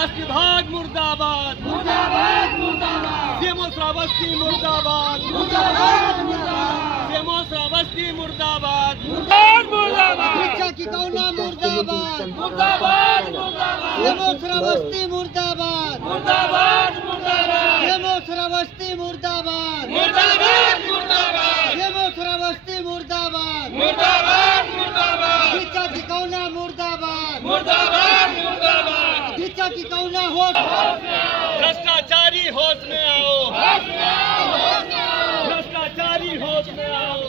स्वास्थ्य विभाग मुर्दाबाद, सीएमओ श्रावस्ती मुर्दाबाद, सीएमओ श्रावस्ती मुर्दाबाद, शिक्षा की कौना मुर्दाबाद, सीएमओ श्रावस्ती मुर्दाबाद, सीएमओ श्रावस्ती मुर्दाबाद, सीएमओ श्रावस्ती मुर्दाबाद, शिक्षा की कौना मुर्दाबाद, शिक्षा की कौना होश, भ्रष्टाचारी होश में आओ, भ्रष्टाचारी होश में आओ,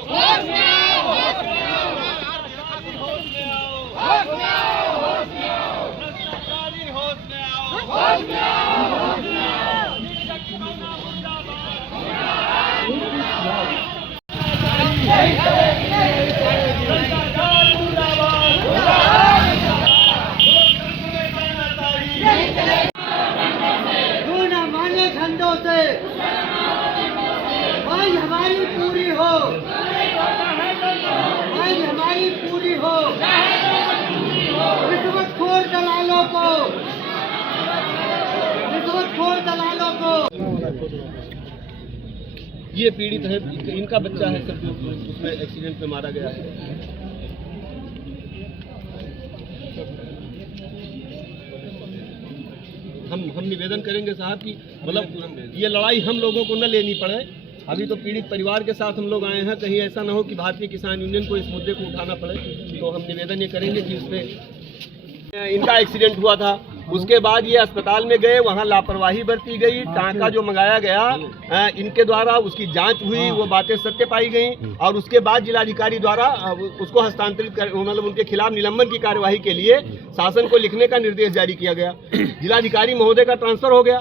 भ्रष्टाचारी होश में आओ। न माने झंडों से मांग हमारी पूरी हो, मांग हमारी पूरी हो, रिश्वतखोर दलालों को, रिश्वतखोर दलालों को। ये पीड़ित है, इनका बच्चा है सर, जो उसमें एक्सीडेंट में मारा गया है। हम निवेदन करेंगे साहब कि मतलब ये लड़ाई हम लोगों को न लेनी पड़े। अभी तो पीड़ित परिवार के साथ हम लोग आए हैं, कहीं ऐसा ना हो कि भारतीय किसान यूनियन को इस मुद्दे को उठाना पड़े। तो हम निवेदन ये करेंगे कि इसमें इनका एक्सीडेंट हुआ था, उसके बाद ये अस्पताल में गए, वहाँ लापरवाही बरती गई, टांका जो मंगाया गया इनके द्वारा उसकी जांच हुई, वो बातें सत्य पाई गई और उसके बाद जिलाधिकारी द्वारा उसको हस्तांतरित कर मतलब उनके खिलाफ निलंबन की कार्यवाही के लिए शासन को लिखने का निर्देश जारी किया गया। जिलाधिकारी महोदय का ट्रांसफर हो गया,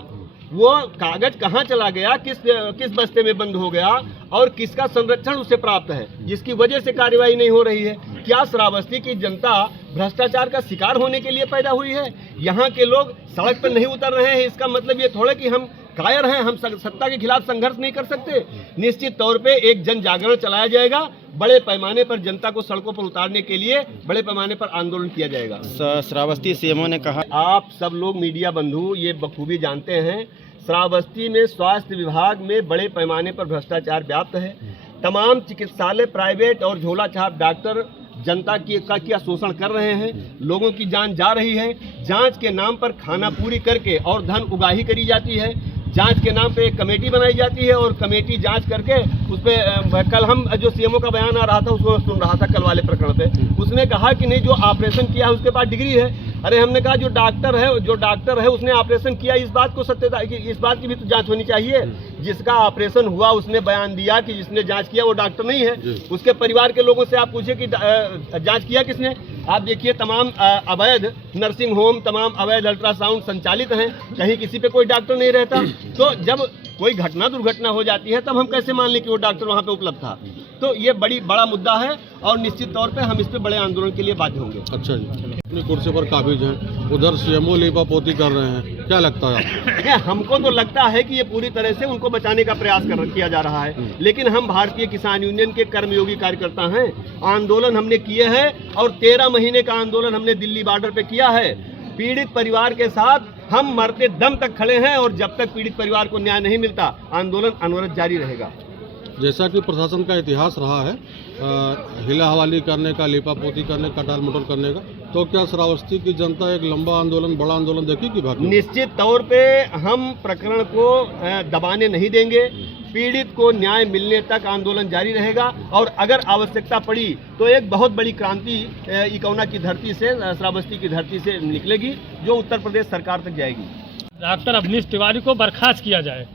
वो कागज कहाँ चला गया, किस बस्ते में बंद हो गया और किसका संरक्षण उसे प्राप्त है, जिसकी वजह से कार्यवाही नहीं हो रही है। क्या श्रावस्ती की जनता भ्रष्टाचार का शिकार होने के लिए पैदा हुई है? यहाँ के लोग सड़क पर नहीं उतर रहे हैं, इसका मतलब ये थोड़ा कि हम कायर हैं, हम सत्ता के खिलाफ संघर्ष नहीं कर सकते। निश्चित तौर पे एक जन जागरण चलाया जाएगा, बड़े पैमाने पर जनता को सड़कों पर उतारने के लिए बड़े पैमाने पर आंदोलन किया जाएगा। श्रावस्ती सीएमओ ने कहा, आप सब लोग मीडिया बंधु ये बखूबी जानते हैं, श्रावस्ती में स्वास्थ्य विभाग में बड़े पैमाने पर भ्रष्टाचार व्याप्त है। तमाम चिकित्सालय प्राइवेट और झोला छाप डॉक्टर जनता का शोषण कर रहे हैं, लोगों की जान जा रही है। जांच के नाम पर खाना पूरी करके और धन उगाही करी जाती है। जांच के नाम पे एक कमेटी बनाई जाती है और कमेटी जांच करके उस पे कल हम जो सीएमओ का बयान आ रहा था उसको सुन रहा था, कल वाले प्रकरण पे उसने कहा कि नहीं जो ऑपरेशन किया है उसके पास डिग्री है। अरे हमने कहा जो डॉक्टर है उसने ऑपरेशन किया, इस बात को सत्यता इस बात की भी तो जांच होनी चाहिए। जिसका ऑपरेशन हुआ उसने बयान दिया कि जिसने जांच किया वो डॉक्टर नहीं है। उसके परिवार के लोगों से आप पूछिए कि जांच किया किसने। आप देखिए तमाम अवैध नर्सिंग होम, तमाम अवैध अल्ट्रासाउंड संचालित हैं, कहीं किसी पे कोई डॉक्टर नहीं रहता। तो जब कोई दुर्घटना हो जाती है तब हम कैसे मान लें कि वो डॉक्टर वहाँ पे उपलब्ध था। तो ये बड़ा मुद्दा है और निश्चित तौर पे हम इस पे बड़े आंदोलन के लिए बाध्य होंगे। अच्छा जी, अपनी कुर्सी पर काबिज हैं, उधर सीएमओ लीपापोती कर रहे हैं, क्या लगता है? हमको तो लगता है कि ये पूरी तरह से उनको बचाने का प्रयास किया जा रहा है, लेकिन हम भारतीय किसान यूनियन के कर्मयोगी कार्यकर्ता हैं। आंदोलन हमने किए हैं और 13 महीने का आंदोलन हमने दिल्ली बॉर्डर पे किया है। पीड़ित परिवार के साथ हम मरते दम तक खड़े हैं और जब तक पीड़ित परिवार को न्याय नहीं मिलता आंदोलन अनवरत जारी रहेगा। जैसा कि प्रशासन का इतिहास रहा है हिला हवाली करने का, लीपापोती करने का, टाल मटोल करने का, तो क्या श्रावस्ती की जनता एक लंबा आंदोलन, बड़ा आंदोलन देखेगी? बाकी निश्चित तौर पे हम प्रकरण को दबाने नहीं देंगे। पीड़ित को न्याय मिलने तक आंदोलन जारी रहेगा और अगर आवश्यकता पड़ी तो एक बहुत बड़ी क्रांति इकौना की धरती से, श्रावस्ती की धरती से निकलेगी जो उत्तर प्रदेश सरकार तक जाएगी। डॉक्टर अवनीश तिवारी को बर्खास्त किया जाए।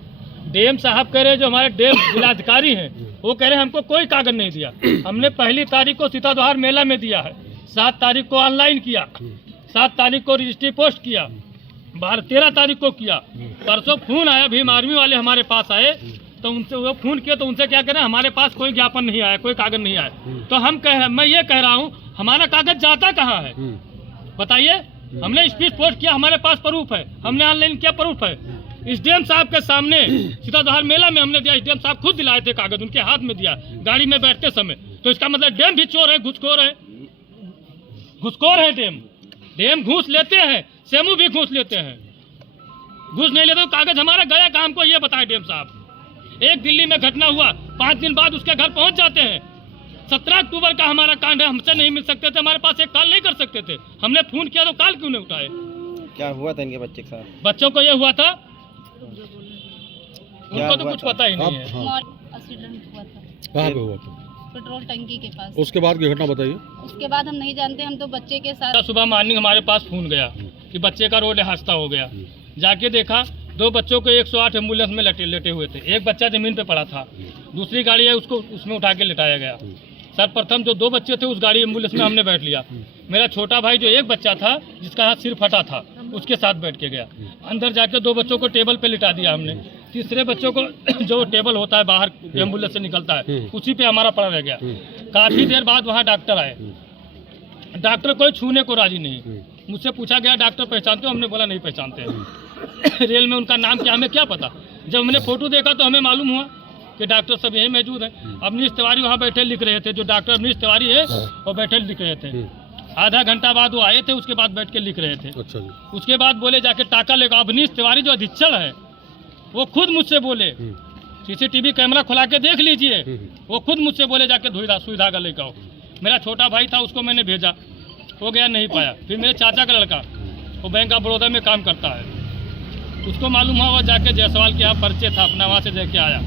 डीएम साहब कह रहे, जो हमारे डीएम जिलाधिकारी हैं वो कह रहे हमको कोई कागज नहीं दिया। हमने 1 तारीख को सीताद्वार मेला में दिया है, 7 तारीख को ऑनलाइन किया, 7 तारीख को रजिस्ट्री पोस्ट किया, 13 तारीख को किया। परसों फोन आया, भीम आर्मी वाले हमारे पास आए तो उनसे वो फोन किया तो उनसे क्या करें, हमारे पास कोई ज्ञापन नहीं आया, कोई कागज नहीं आया। तो मैं ये कह रहा हूँ हमारा कागज जाता कहाँ है बताइए। हमने स्पीड पोस्ट किया, हमारे पास प्रूफ है, हमने ऑनलाइन किया, प्रूफ है। एसडीएम साहब के सामने सीताधार मेला में हमने दिया, एसडीएम साहब खुद दिलाए थे कागज, उनके हाथ में दिया गाड़ी में बैठते समय। तो इसका मतलब डैम भी चोर है, घुसखोर है, घुसखोर है डैम। डैम घूस लेते हैं, सेमू भी घूस लेते हैं। घूस नहीं लेते तो कागज हमारा गया काम को ये बताएं डीएम साहब। एक दिल्ली में घटना हुआ, 5 दिन बाद उसके घर पहुंच जाते हैं। 17 अक्टूबर का हमारा कांड है, हमसे नहीं मिल सकते थे, हमारे पास एक कॉल नहीं कर सकते थे। हमने फोन किया तो कॉल क्यों नहीं उठाए? क्या हुआ था इनके बच्चे के साथ? बच्चों को ये हुआ था, उनको तो हुआ कुछ था? पता ही नहीं है। हाँ, एक्सीडेंट हुआ था कहाँ पे हुआ था? पेट्रोल टंकी के पास। उसके बाद की घटना बताइए। उसके बाद हम नहीं जानते, हम तो बच्चे के साथ। सुबह मॉर्निंग हमारे पास फोन गया कि बच्चे का रोड हादसा हो गया। जाके देखा 2 बच्चों को 108 एम्बुलेंस में लेटे हुए थे। एक बच्चा जमीन पे पड़ा था, दूसरी गाड़ी है उसको उसमें उठा के लिटाया गया। सर्वप्रथम जो 2 बच्चे थे उस गाड़ी एम्बुलेंस में हमने बैठ लिया। मेरा छोटा भाई जो एक बच्चा था जिसका हाथ सिर फटा था उसके साथ बैठ के गया। अंदर जाके 2 बच्चों को टेबल पे लिटा दिया हमने। तीसरे बच्चों को जो टेबल होता है बाहर एम्बुलेंस से निकलता है उसी पे हमारा पड़ा रह गया। काफी देर बाद वहाँ डॉक्टर आए। डॉक्टर कोई छूने को राजी नहीं। मुझसे पूछा गया डॉक्टर पहचानते हो? हमने बोला नहीं पहचानते। रेल में उनका नाम क्या हमें क्या पता। जब हमने फोटो देखा तो हमें मालूम हुआ कि डॉक्टर सब यहीं मौजूद हैं। अवनीश तिवारी वहाँ बैठे लिख रहे थे, जो डॉक्टर अवनीश तिवारी है वो बैठे लिख रहे थे। आधा घंटा बाद वो आए थे, उसके बाद बैठ के लिख रहे थे। अच्छा जी। उसके बाद बोले जाके टाका लेगा। अवनीश तिवारी जो अधीक्षक है वो खुद मुझसे बोले, सीसीटीवी कैमरा खुला के देख लीजिए, वो खुद मुझसे बोले जाके सुई धागा लेकर आओ। मेरा छोटा भाई था उसको मैंने भेजा, वो गया नहीं पाया। फिर मेरे चाचा का लड़का वो बैंक ऑफ बड़ौदा में काम करता है, उसको मालूम हुआ, वो जाके जायसवाल के यहाँ परिचय था अपना, वहाँ से लेके आया।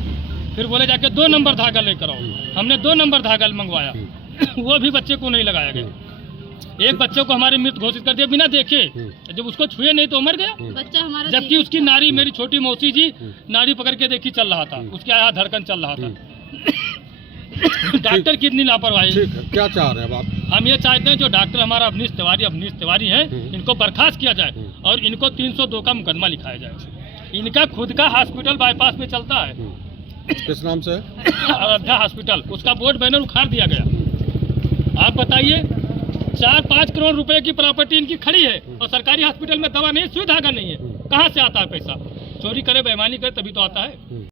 फिर बोले जाके 2 नंबर धागा लेकर आओ। हमने 2 नंबर धागा मंगवाया। वो भी बच्चे को नहीं लगाया गया। एक बच्चे को हमारे मृत घोषित कर दिया बिना देखे। जब उसको छुए नहीं तो मर गया। बच्चा हमारा जबकि उसकी नाड़ी, मेरी छोटी मौसी जी नाड़ी पकड़ के देखी चल रहा था, उसके यहाँ धड़कन चल रहा था। डॉक्टर कितनी लापरवाही। ठीक है, क्या चाह रहे हैं अब आप? हम ये चाहते हैं जो डॉक्टर हमारा अवनीश तिवारी है इनको बर्खास्त किया जाए और इनको 302 का मुकदमा लिखाया जाए। इनका खुद का हॉस्पिटल बाईपास में चलता है, किस नाम से? अयोध्या हॉस्पिटल। उसका बोर्ड बैनर उखाड़ दिया गया। आप बताइए, 4-5 करोड़ रुपए की प्रॉपर्टी इनकी खड़ी है और सरकारी हॉस्पिटल में दवा नहीं, सुई धागा नहीं है। कहाँ से आता है पैसा? चोरी करे, बेईमानी करे तभी तो आता है।